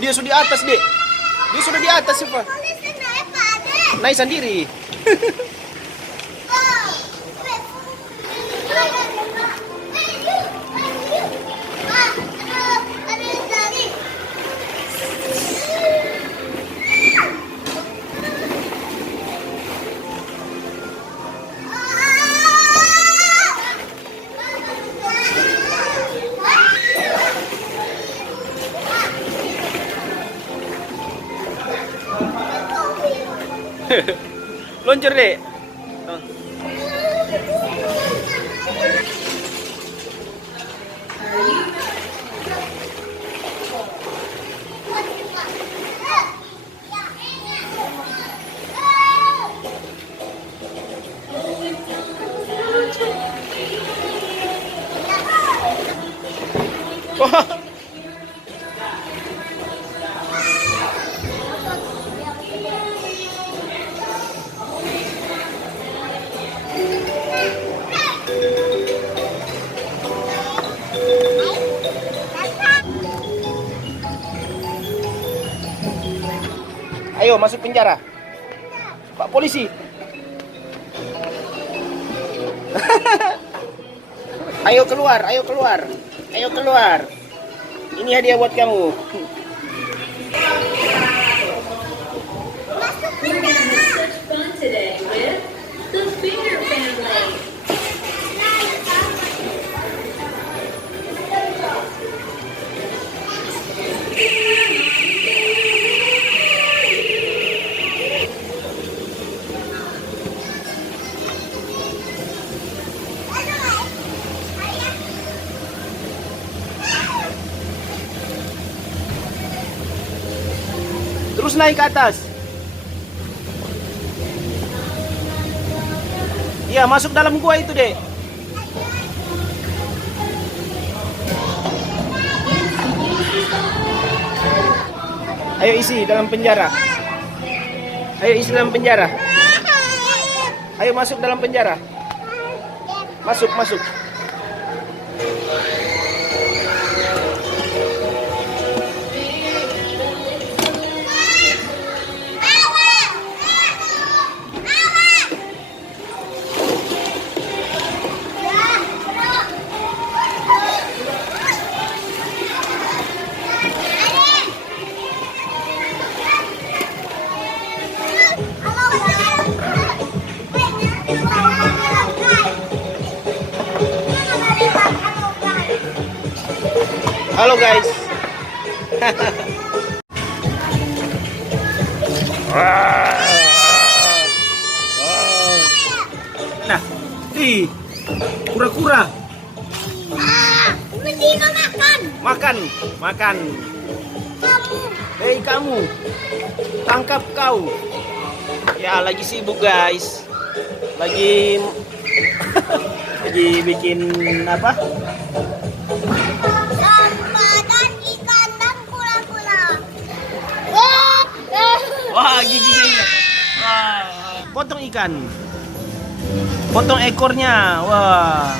Dia sudah di atas, Dek. Dia sudah di atas, Pak. Naik sendiri. Luncur, Dek. Wah. Ayo masuk penjara, Pak Polisi. Ayo keluar, ayo keluar, ayo keluar. Ini hadiah buat kamu. Terus naik ke atas. Iya, masuk dalam gua itu, Dek. Ayo isi dalam penjara. Ayo isi dalam penjara. Ayo masuk dalam penjara. Masuk, masuk. Halo guys. Nah, kura-kura. Makan. Makan, makan. Kamu. Hei kamu, tangkap kau. Ya lagi sibuk guys. Lagi bikin apa? Wah, giginya. Wah, potong ikan. Potong ekornya. Wah.